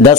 10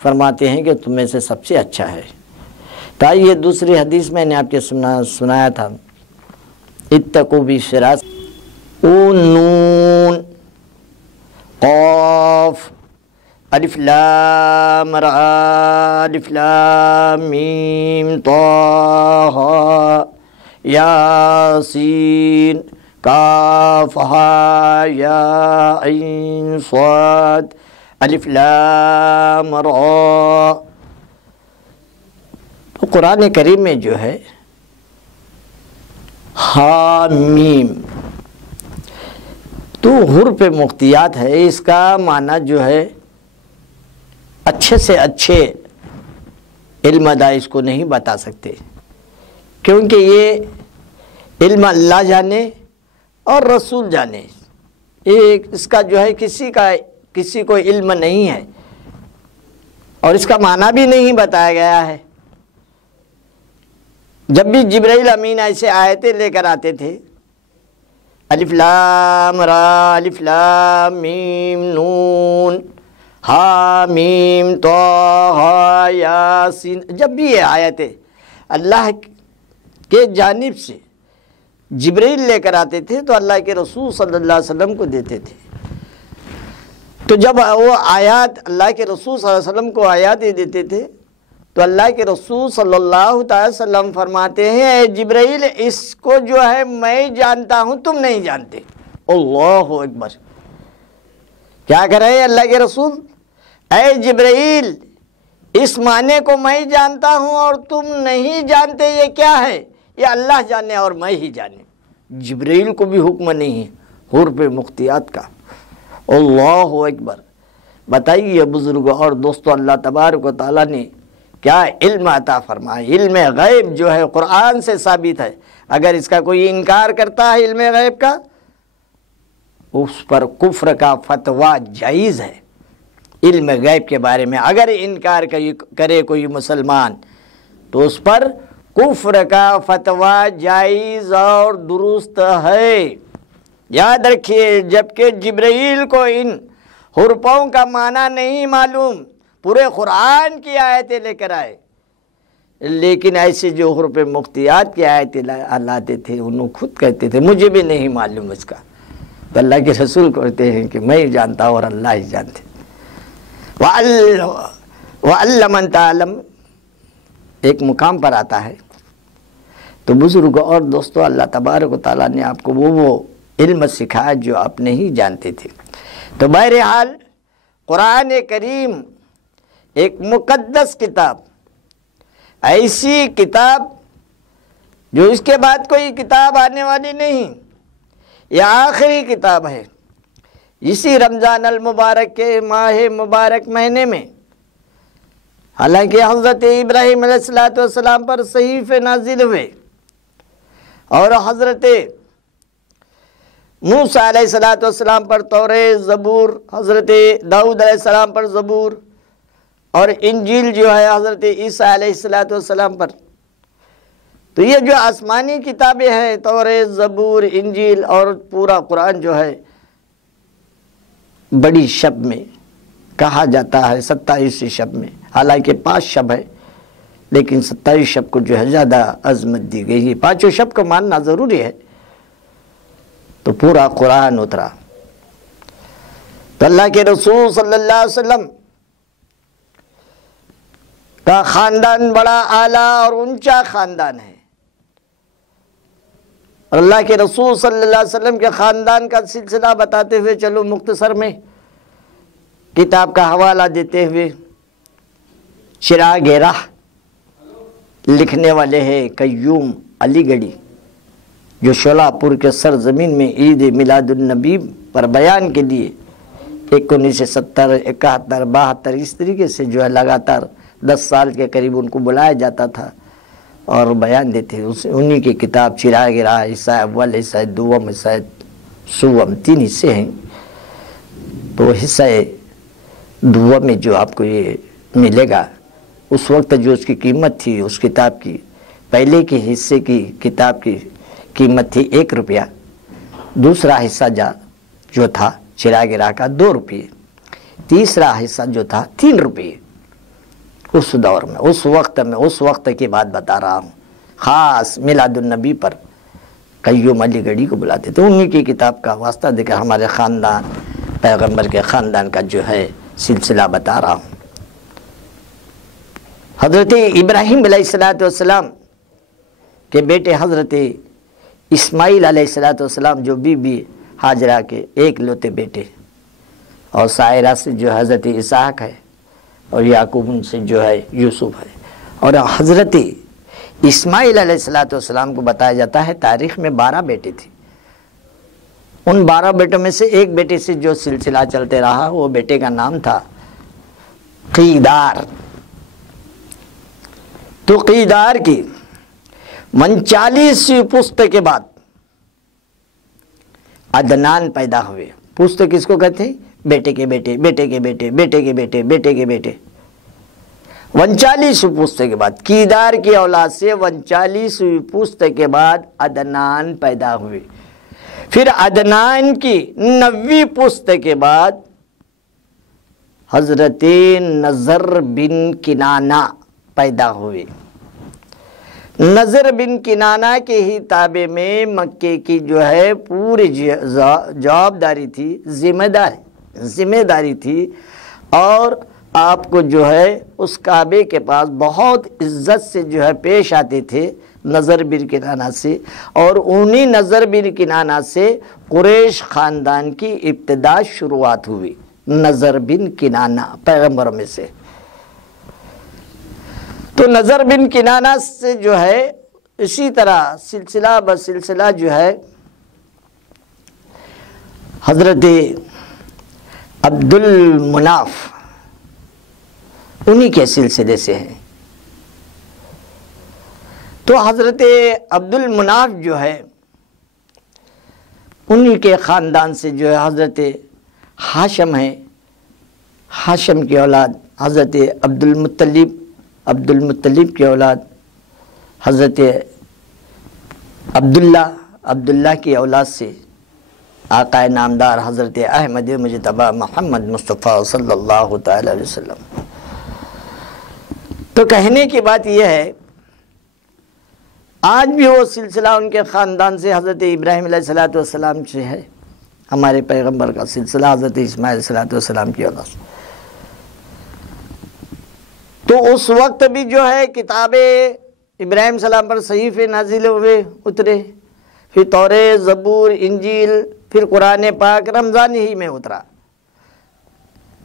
فرماتے ہیں کہ تم میں سے سب سے اچھا ہے۔ تو یہ دوسری حدیث میں نے آپ کے سنایا تھا، اتقوا بشراس نون قاف الف لام را الف لام میم طہ یاسین کاف ہا یا عین صاد الف لام را۔ تو قرآن کریم میں جو ہے حامیم تو حروف مختیات ہے، اس کا معنی جو ہے اچھے سے اچھے علم داں اس کو نہیں بتا سکتے، کیونکہ یہ علم اللہ جانے اور رسول جانے، اس کا جو ہے کسی کو علم نہیں ہے، اور اس کا معنی بھی نہیں بتایا گیا ہے۔ جب بھی جبرائیل امین ایسے آیتیں لے کر آتے تھے، الف لام را الف لام میم نون ہا میم طہ یاسین، جب بھی یہ آیتیں اللہ کے جانب سے جبرائیل لے کر آتے تھے تو اللہ کے رسول صلی اللہ علیہ وسلم کو دیتے تھے۔ تو جب وہ آیات اللہ کے رسول صلی اللہ علیہ وسلم کو آیاتیں دیتے تھے تو اللہ کے رسول صلی اللہ تعالی وسلم فرماتے ہیں، اے جبرائیل اس کو جو ہے میں جانتا ہوں، تم نہیں جانتے۔ اللہ اکبر، کیا کر رہے ہیں اللہ کے رسول؟ اے جبرائیل اس معنی کو میں جانتا ہوں اور تم نہیں جانتے، یہ کیا ہے؟ یہ اللہ جانے اور میں ہی جانے۔ جبرائیل کو بھی حکم نہیں ہے حروف مختیات کا۔ اللہ اکبر۔ بتائیے بزرگوں اور دوستوں، اللہ تبارک و تعالیٰ نے کیا علم عطا فرمایا۔ علم غیب جو ہے قرآن سے ثابت ہے، اگر اس کا کوئی انکار کرتا ہے علم غیب کا، اس پر کفر کا فتویٰ جائز ہے۔ علم غیب کے بارے میں اگر انکار کرے کوئی مسلمان تو اس پر کفر کا فتویٰ جائز اور درست ہے۔ یاد رکھیے، جبکہ جبرائیل کو ان حروفوں کا معنی نہیں معلوم، پورے قرآن کی آیتیں لے کر آئے، لیکن ایسے جو حروف مختیات کی آیتیں لاتے تھے انہوں خود کہتے تھے مجھے بھی نہیں معلوم اس کا۔ تو اللہ کے رسول کہتے ہیں کہ میں جانتا ہوں اور اللہ ہی جانتے۔ وَعَلَّمَ مَن تَعْلَمَ ایک مقام پر آتا ہے۔ تو بزرگوں اور دوستوں، اللہ تبارک و تعالیٰ نے آپ کو وہ علم سکھایا جو آپ نہیں جانتے تھے۔ تو بہرحال قرآن کریم ایک مقدس کتاب، ایسی کتاب جو اس کے بعد کوئی کتاب آنے والی نہیں، یہ آخری کتاب ہے۔ اسی رمضان المبارک کے ماہ مبارک مہینے میں، حالانکہ حضرت ابراہیم علیہ السلام پر صحیفے نازل ہوئے اور حضرت موسیٰ علیہ السلام پر توریت، زبور، حضرت داؤد علیہ السلام پر زبور، اور انجیل جو ہے حضرت عیسیٰ علیہ السلام پر۔ تو یہ جو آسمانی کتابیں ہیں، توریت، زبور، انجیل اور پورا قرآن جو ہے، بڑی شب میں کہا جاتا ہے، 27 شب میں، حالانکہ 5 شب ہے، لیکن 27 شب کو جو ہے زیادہ عظمت دی گئی ہے۔ 5 شب کو ماننا ضروری ہے۔ تو پورا قرآن اترا۔ تو اللہ کے رسول صلی اللہ علیہ وسلم کا خاندان بڑا اعلیٰ اور اونچا خاندان ہے، اور اللہ کے رسول صلی اللہ علیہ وسلم کے خاندان کا سلسلہ بتاتے ہوئے چلو مختصر میں کتاب کا حوالہ دیتے ہوئے، چراغ راہ لکھنے والے ہیں قیوم علی گڑھی، جو شولہ پور کے سرزمین میں عید میلاد النبی پر بیان کے لیے 1970 71 72 اس طریقے سے جو ہے لگاتار 10 سال کے قریب ان کو بلایا جاتا تھا اور بیان دیتے، انہی کی کتاب چراغ راہ، حصہ اول، حصہ دوم، حصہ سوم، 3 حصے ہیں۔ تو حصہ دوم میں جو آپ کو یہ ملے گا، اس وقت جو اس کی قیمت تھی اس کتاب کی، پہلے کے حصے کی کتاب کی قیمت تھی 1 روپیہ، دوسرا حصہ جو تھا چراغ راہ کا 2 روپیے، تیسرا حصہ جو تھا 3 روپیے، اس دور میں، اس وقت کی بات بتا رہا ہوں. خاص میلاد النبی پر قیوم علی گڑھی کو بلاتے تھے. انہی کی کتاب کا واسطہ دے کر ہمارے خاندان، پیغمبر کے خاندان کا جو ہے سلسلہ بتا رہا ہوں. حضرت ابراہیم علیہ السلام کے بیٹے حضرت اسماعیل علیہ السلام جو بی بی ہاجرہ کے ایک لوتے بیٹے، اور سائرہ سے جو حضرت اسحاق ہے، اور یعقوب ان سے جو ہے یوسف ہے. اور حضرت اسماعیل علیہ السلام کو بتایا جاتا ہے تاریخ میں 12 بیٹے تھے. ان 12 بیٹوں میں سے ایک بیٹے سے جو سلسلہ چلتے رہا، وہ بیٹے کا نام تھا قیدار. تو قیدار کی 39 پشت کے بعد عدنان پیدا ہوئے. پشت کس کو کہتے ہیں؟ بیٹے کے بیٹے، بیٹے کے بیٹے، بیٹے کے بیٹے، بیٹے کے بیٹے. 39 پشت کے بعد قیدار کی اولاد سے 39 پشت کے بعد عدنان پیدا ہوئے. پھر عدنان کی 90 پشت کے بعد حضرت نضر بن کنانہ پیدا ہوئے. نضر بن کنانہ کے ہی تابع میں مکے کی جو ہے پوری جوابداری تھی، ذمہ داری تھی، اور آپ کو جو ہے اس کعبے کے پاس بہت عزت سے جو ہے پیش آتے تھے نضر بن کنانہ سے. اور انہی نضر بن کنانہ سے قریش خاندان کی ابتدا شروعات ہوئی. نضر بن کنانہ پیغمبروں میں سے. تو نضر بن کنانہ سے جو ہے اسی طرح سلسلہ بسلسلہ جو ہے حضرت عبد المناف انہی کے سلسلے سے ہیں. تو حضرت عبد المناف جو ہے انہی کے خاندان سے جو ہے حضرت ہاشم ہے. ہاشم کی اولاد حضرت عبد المطلب کی اولاد حضرت عبداللہ کی اولاد سے آقا نامدار حضرت احمد مجتبی محمد مصطفیٰ صلی اللہ تعالی علیہ وسلم. تو کہنے کی بات یہ ہے آج بھی وہ سلسلہ ان کے خاندان سے حضرت ابراہیم علیہ السلام سے ہے. ہمارے پیغمبر کا سلسلہ حضرت اسماعیل علیہ السلام کی اولاد. تو اس وقت بھی جو ہے کتاب ابراہیم السلام پر صحیفے نازل ہوئے اترے، پھر توریت، زبور، انجیل، پھر قرآن پاک رمضان ہی میں اترا.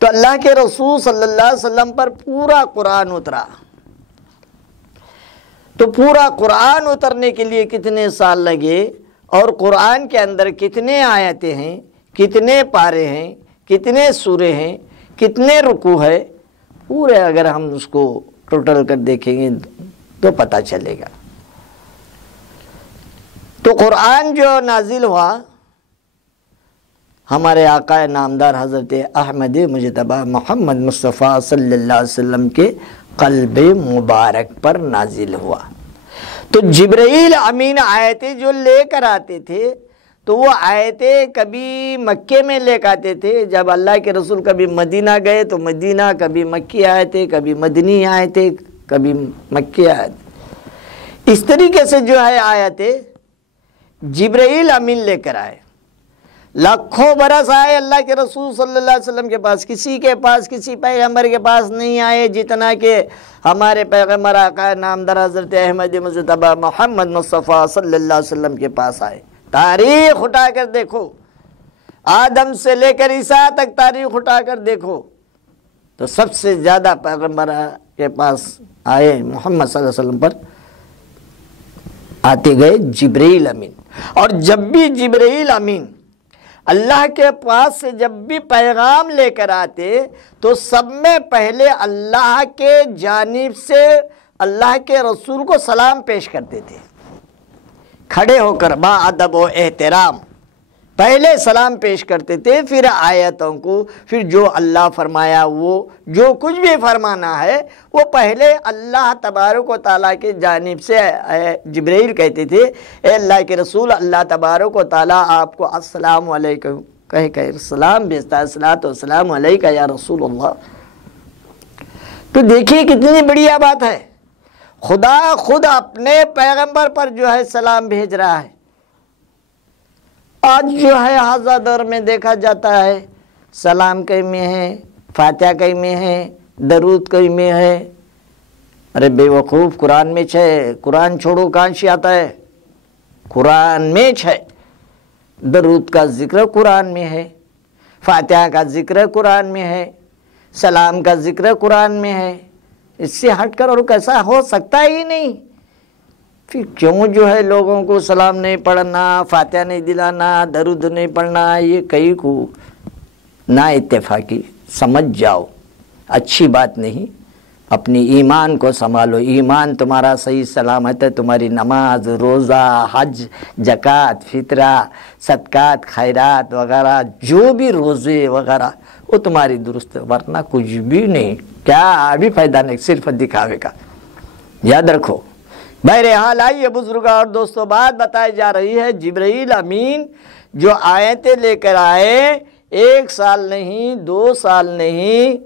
تو اللہ کے رسول صلی اللہ علیہ وسلم پر پورا قرآن اترا. تو پورا قرآن اترنے کے لیے کتنے سال لگے، اور قرآن کے اندر کتنے آیتیں ہیں، کتنے پارے ہیں، کتنے سورے ہیں، کتنے رکوع ہے، پورے اگر ہم اس کو ٹوٹل کر دیکھیں گے تو پتہ چلے گا. تو قرآن جو نازل ہوا ہمارے آقا نامدار حضرت احمد مجتبی محمد مصطفیٰ صلی اللہ علیہ وسلم کے قلب مبارک پر نازل ہوا. تو جبرائیل امین آیتیں جو لے کر آتے تھے تو وہ آیتیں کبھی مکے میں لے کر آتے تھے. جب اللہ کے رسول کبھی مدینہ گئے تو مدینہ، کبھی مکی آیتیں، کبھی مدنی آیتیں، کبھی مکی آیتیں. اس طریقے سے جو ہے آیتیں جبرائیل امین لے کر آئے. لاکھوں برس آئے اللہ کے رسول صلی اللہ علیہ وسلم کے پاس. کسی پیغمبر کے پاس نہیں آئے جتنا کہ ہمارے پیغمبر آقا نامدار حضرت احمد مجتبی محمد مصطفیٰ صلی اللہ علیہ وسلم کے پاس آئے. تاریخ اٹھا کر دیکھو، آدم سے لے کر عیسیٰ تک تاریخ اٹھا کر دیکھو تو سب سے زیادہ پیغمبر کے پاس آئے محمد صلی اللہ علیہ وسلم پر آتے گئے جبرائیل امین. اور جب بھی جبرائیل امین اللہ کے پاس سے جب بھی پیغام لے کر آتے تو سب میں پہلے اللہ کے جانب سے اللہ کے رسول کو سلام پیش کرتے تھے. کھڑے ہو کر با ادب و احترام پہلے سلام پیش کرتے تھے، پھر آیتوں کو، پھر جو اللہ فرمایا وہ جو کچھ بھی فرمانا ہے وہ پہلے اللہ تبارک و تعالیٰ کے جانب سے جبرائیل کہتے تھے اے اللہ کے رسول اللہ تبارک و تعالیٰ آپ کو السلام علیکم کہہ کر سلام بھیجتا ہے، الصلاۃ والسلام علیکہ یا رسول اللہ. تو دیکھیے کتنی بڑھیا بات ہے، خدا خود اپنے پیغمبر پر جو ہے سلام بھیج رہا ہے۔ آج جو ہے حاضر دور میں دیکھا جاتا ہے سلام کئی میں ہے، فاتحہ کئی میں ہے، درود کئی میں ہے۔ ارے بے وقوف، قرآن میں چھے، قرآن چھوڑو کہاں سے آتا ہے؟ قرآن میں چھے، درود کا ذکر قرآن میں ہے، فاتحہ کا ذکر قرآن میں ہے، سلام کا ذکر قرآن میں ہے۔ اس سے ہٹ کر اور کیسا ہو سکتا ہی نہیں۔ پھر کیوں جو ہے لوگوں کو سلام نہیں پڑھنا، فاتحہ نہیں دلانا، درود نہیں پڑھنا؟ یہ کئی کو نا اتفاقی سمجھ جاؤ، اچھی بات نہیں۔ اپنی ایمان کو سنبھالو، ایمان تمہارا صحیح سلامت ہے، تمہاری نماز، روزہ، حج، زکوٰۃ، فطرہ، صدقات، خیرات وغیرہ جو بھی روزے وغیرہ وہ تمہاری درست ہے، ورنہ کچھ بھی نہیں، کیا ابھی فائدہ نہیں، صرف دکھاوے کا۔ یاد رکھو۔ بہرحال آئیے بزرگوں اور دوستوں، بات بتائی جا رہی ہے جبرائیل امین جو آیتیں لے کر آئے، 1 سال نہیں، 2 سال نہیں،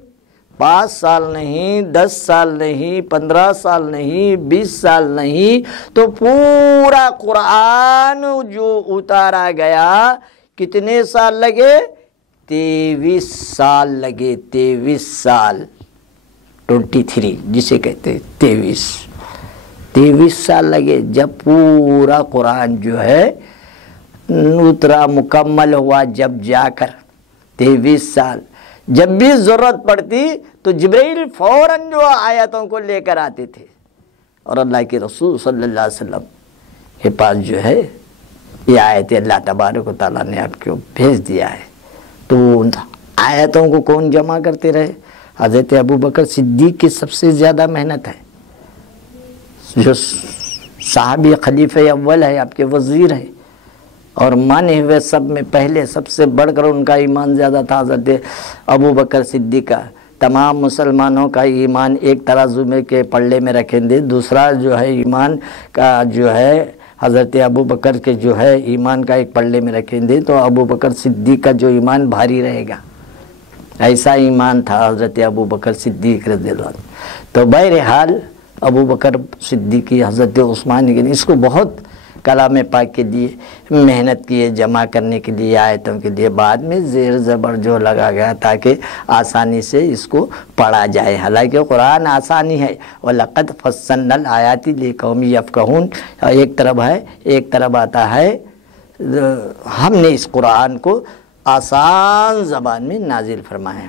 5 سال نہیں، 10 سال نہیں، 15 سال نہیں، 20 سال نہیں، تو پورا قرآن جو اتارا گیا کتنے سال لگے؟ 23 سال لگے، 23 سال، 23 جسے کہتے ہیں 23 سال لگے جب پورا قرآن جو ہے اترا، مکمل ہوا جب جا کر 23 سال۔ جب بھی ضرورت پڑتی تو جبرائیل فوراً جو آیتوں کو لے کر آتے تھے، اور اللہ کے رسول صلی اللہ علیہ وسلم کے پاس جو ہے یہ آیت اللہ تبارک و تعالیٰ نے آپ کو بھیج دیا ہے۔ تو ان آیتوں کو کون جمع کرتے رہے؟ حضرت ابوبکر صدیق کی سب سے زیادہ محنت ہے، جو صحابی خلیفہ اول ہے، آپ کے وزیر ہے، اور مانے ہوئے سب میں پہلے سب سے بڑھ کر ان کا ایمان زیادہ تھا حضرت ابوبکر صدیق کا۔ تمام مسلمانوں کا ایمان ایک ترازو میں کے پلڑے میں رکھیں دے، دوسرا جو ہے ایمان کا جو ہے حضرت ابوبکر کے جو ہے ایمان کا ایک پلڑے میں رکھیں دے تو ابوبکر صدیق کا جو ایمان بھاری رہے گا، ایسا ایمان تھا حضرت ابوبکر صدیق رضی اللہ عنہ۔ تو بہرحال ابوبکر صدیقی، حضرت عثمان کی، اس کو بہت کلام پاک کے لیے محنت کیے، جمع کرنے کے لیے، آیتوں کے لیے، بعد میں زیر زبر جو لگا گیا تاکہ آسانی سے اس کو پڑھا جائے۔ حالانکہ قرآن آسانی ہے، وَلَقَدْ فَصَّلْنَا الْآيَاتِ لِقَوْمٍ يَفْقَهُونَ، ایک طرف ہے، ایک طرف آتا ہے ہم نے اس قرآن کو آسان زبان میں نازل فرمایا ہے۔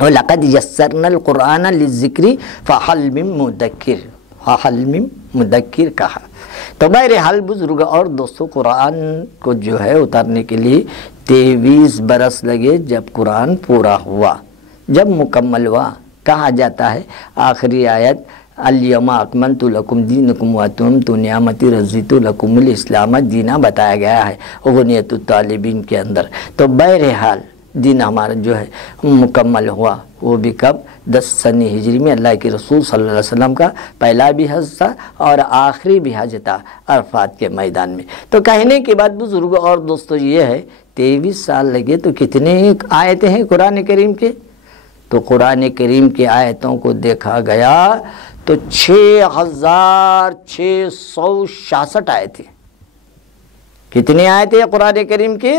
وَلَقَدْ يَسَّرْنَا الْقُرْآنَ لِلذِّكْرِ فَهَلْ مِن مُدَّكِّرٍ، فَهَلْ مِن مُدَّكِّرٍ کہا۔ تو بہرحال بزرگ اور دوستوں، قرآن کو جو ہے اتارنے کے لیے 23 برس لگے جب قرآن پورا ہوا، جب مکمل ہوا۔ کہا جاتا ہے آخری آیت الیوم اکملت لکم دینکم واتممت نعمتی رضیت لکم الاسلام دینا بتایا گیا ہے غنیت الطالبین کے اندر۔ تو بہرحال دین ہمارا جو ہے مکمل ہوا، وہ بھی کب؟ 10 سنی ہجری میں۔ اللہ کے رسول صلی اللہ علیہ وسلم کا پہلا بھی حج تھا اور آخری بھی حج تھا عرفات کے میدان میں۔ تو کہنے کے بعد بزرگ اور دوستو یہ ہے 23 سال لگے تو کتنے آیتیں ہیں قرآن کریم کے؟ تو قرآن کریم کی آیتوں کو دیکھا گیا تو 6666 آیتیں۔ کتنی آیتیں قرآن کریم کے؟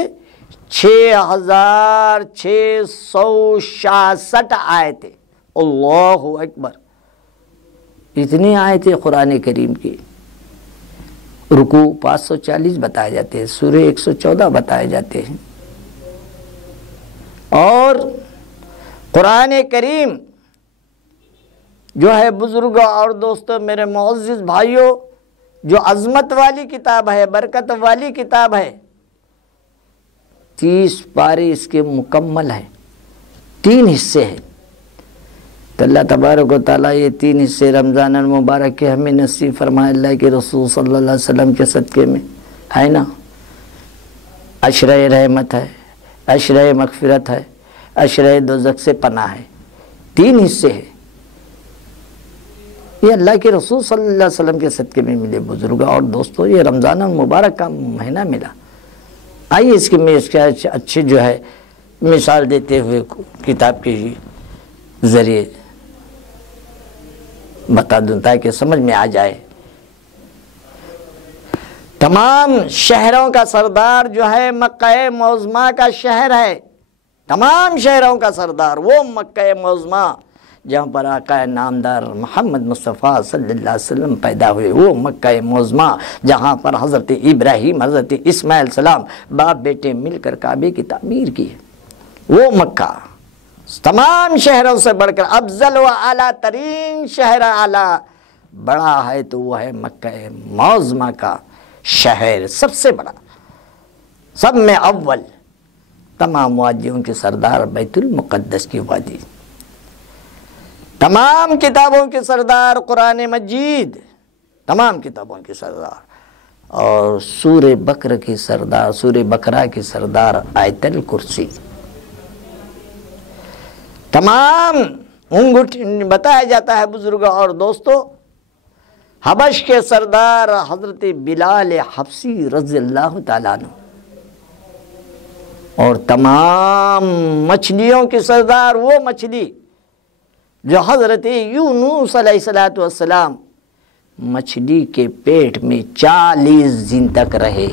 6666 آیتیں۔ اللہ اکبر! اتنی آیتیں قرآن کریم کی۔ رکوع 540 بتائے جاتے ہیں، سورہ 114 بتائے جاتے ہیں، اور قرآن کریم جو ہے بزرگ اور دوستوں میرے معزز بھائیوں، جو عظمت والی کتاب ہے، برکت والی کتاب ہے، 30 پارے اس کے مکمل ہیں، 3 حصے ہیں۔ تو اللہ تبارک و تعالیٰ یہ 3 حصے رمضان المبارک کے ہمیں نصیب فرمائے، اللہ کے رسول صلی اللہ علیہ وسلم کے صدقے میں، ہے نا؟ عشرہ رحمت ہے، عشرہ مغفرت ہے، عشرہ دوزخ سے پناہ ہے، 3 حصے ہیں۔ یہ اللہ کے رسول صلی اللہ علیہ وسلم کے صدقے میں ملے بزرگ اور دوستوں، یہ رمضان المبارک کا مہینہ ملا۔ آئیے اس کے میں اس کے اچھے جو ہے مثال دیتے ہوئے کتاب کے ذریعے بتا دوں تاکہ سمجھ میں آ جائے. تمام شہروں کا سردار جو ہے مکہ معظمہ کا شہر ہے. تمام شہروں کا سردار وہ مکہ معظمہ جہاں پر آقا نامدار محمد مصطفیٰ صلی اللہ علیہ وسلم پیدا ہوئے. وہ مکہ معظمہ جہاں پر حضرت ابراہیم حضرت اسماعیل السلام باپ بیٹے مل کر کعبے کی تعمیر کی. وہ مکہ تمام شہروں سے بڑھ کر افضل و اعلیٰ ترین شہر اعلیٰ بڑا ہے تو وہ ہے مکہ معظمہ کا شہر. سب سے بڑا، سب میں اول، تمام وادیوں کے سردار بیت المقدس کی وادی، تمام کتابوں کے سردار قرآن مجید، تمام کتابوں کے سردار، اور سورہ بقرہ کی سردار، سورہ بقرہ کی سردار آیت الکرسی. تمام انگوٹھی بتایا جاتا ہے بزرگوں اور دوستوں، حبش کے سردار حضرت بلال حبشی رضی اللہ تعالیٰ عنہ، اور تمام مچھلیوں کے سردار وہ مچھلی جو حضرت یونس علیہ السلام مچھلی کے پیٹ میں 40 دن تک رہے،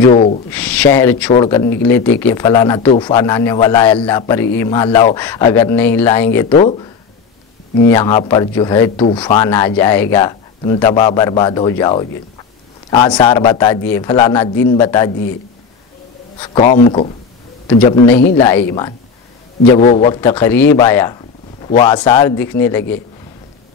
جو شہر چھوڑ کر نکلے تھے کہ فلانا طوفان آنے والا ہے، اللہ پر ایمان لاؤ، اگر نہیں لائیں گے تو یہاں پر جو ہے طوفان آ جائے گا، تم تباہ برباد ہو جاؤ گے. آثار بتا دیے، فلانا دن بتا دیے قوم کو، تو جب نہیں لائے ایمان، جب وہ وقت قریب آیا، وہ آثار دکھنے لگے،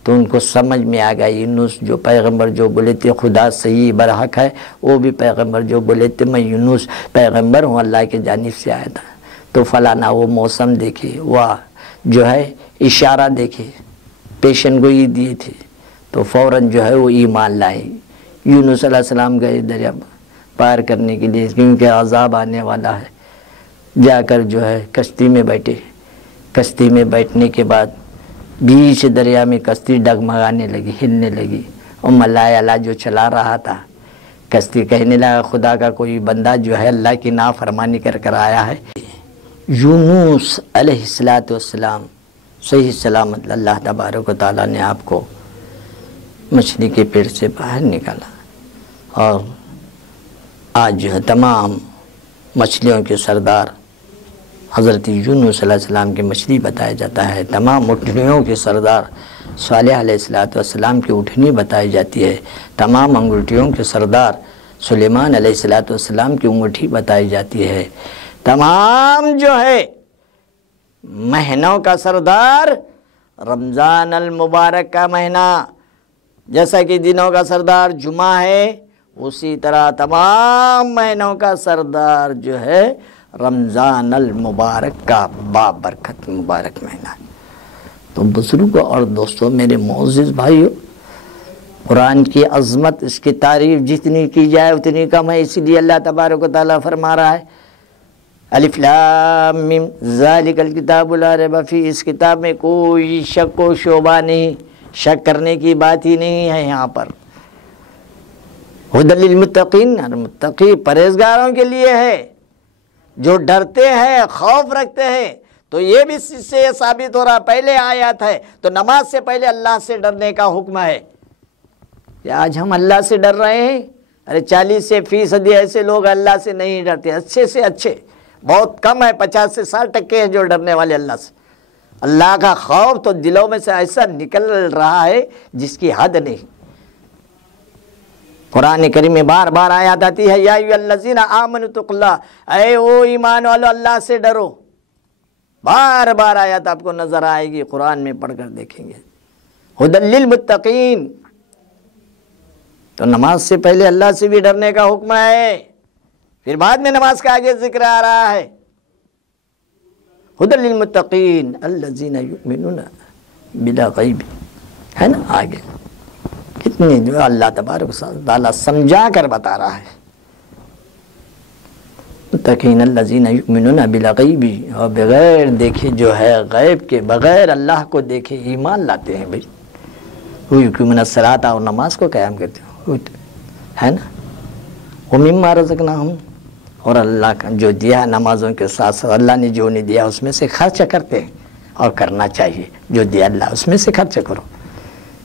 تو ان کو سمجھ میں آ گیا یونس جو پیغمبر جو بولے تھے خدا صحیح برحق ہے، وہ بھی پیغمبر جو بولے تھے میں یونس پیغمبر ہوں اللہ کے جانب سے آیا تھا. تو فلانا وہ موسم دیکھے، وہ جو ہے اشارہ دیکھے، پیشن گوئی دیے تھے، تو فوراً جو ہے وہ ایمان لائے. یونس علیہ السلام گئے دریا پار کرنے کے لیے کیونکہ عذاب آنے والا ہے. جا کر جو ہے کشتی میں بیٹھے. کشتی میں بیٹھنے کے بعد بیچ دریا میں کشتی ڈگمگانے لگی، ہلنے لگی، اور ملائے اللہ جو چلا رہا تھا کشتی کہنے لگا خدا کا کوئی بندہ جو ہے اللہ کی نافرمانی کر کر آیا ہے. یونس علیہ السلام صحیح سلامت اللہ تبارک و تعالیٰ نے آپ کو مچھلی کے پیٹ سے باہر نکالا، اور آج جو ہے تمام مچھلیوں کے سردار حضرت یونس علیہ السلام کی مچھلی بتایا جاتا ہے. تمام اٹھنیوں کے سردار صالح علیہ السلام کی اٹھنی بتائی جاتی ہے. تمام انگوٹھیوں کے سردار سلیمان علیہ السلام کی انگوٹھی بتائی جاتی ہے. تمام جو ہے مہینوں کا سردار رمضان المبارک کا مہینہ، جیسا کہ دنوں کا سردار جمعہ ہے، اسی طرح تمام مہینوں کا سردار جو ہے رمضان المبارک کا بابرکت مبارک مہینہ. تو بزرگوں اور دوستوں، میرے معزز بھائیو، قرآن کی عظمت، اس کی تعریف جتنی کی جائے اتنی کم ہے. اسی لیے اللہ تبارک و تعالیٰ فرما رہا ہے الف لام میم ذالک الکتاب لا ریب فیہ، اس کتاب میں کوئی شک و شبہ نہیں، شک کرنے کی بات ہی نہیں ہے. یہاں پر ھدی للمتقین، متقی پرہیزگاروں کے لیے ہے، جو ڈرتے ہیں، خوف رکھتے ہیں. تو یہ بھی اس سے ثابت ہو رہا، پہلے آیات ہے تو نماز سے پہلے اللہ سے ڈرنے کا حکم ہے. آج ہم اللہ سے ڈر رہے ہیں؟ ارے 40% ایسے لوگ اللہ سے نہیں ڈرتے. اچھے سے اچھے بہت کم ہے، 50 سے 60% ہیں جو ڈرنے والے اللہ سے. اللہ کا خوف تو دلوں میں سے ایسا نکل رہا ہے جس کی حد نہیں. قرآن کریم میں بار بار آیات آتی ہے یا ایھا الذین آمنوا اتقوا اللہ، اے او ایمان والو اللہ سے ڈرو. بار بار آیات آپ کو نظر آئے گی، قرآن میں پڑھ کر دیکھیں گے. ھدی للمتقین، تو نماز سے پہلے اللہ سے بھی ڈرنے کا حکم ہے. پھر بعد میں نماز کا آگے ذکر آ رہا ہے ھدی للمتقین الذین یؤمنون بالغیب، ہے نا. آگے کتنی جو اللہ تبارک و تعالیٰ سمجھا کر بتا رہا ہے. متقین الذین یؤمنون بالغیب، اور بغیر دیکھے جو ہے غیب کے بغیر اللہ کو دیکھے ایمان لاتے ہیں. بھائی یقیمون الصلاۃ، اور نماز کو قیام کرتے ہو، ہے نا. ومما رزقناہم، اور اللہ کا جو دیا نمازوں کے ساتھ ساتھ اللہ نے جو نہیں دیا اس میں سے خرچ کرتے ہیں، اور کرنا چاہیے. جو دیا اللہ اس میں سے خرچ کرو.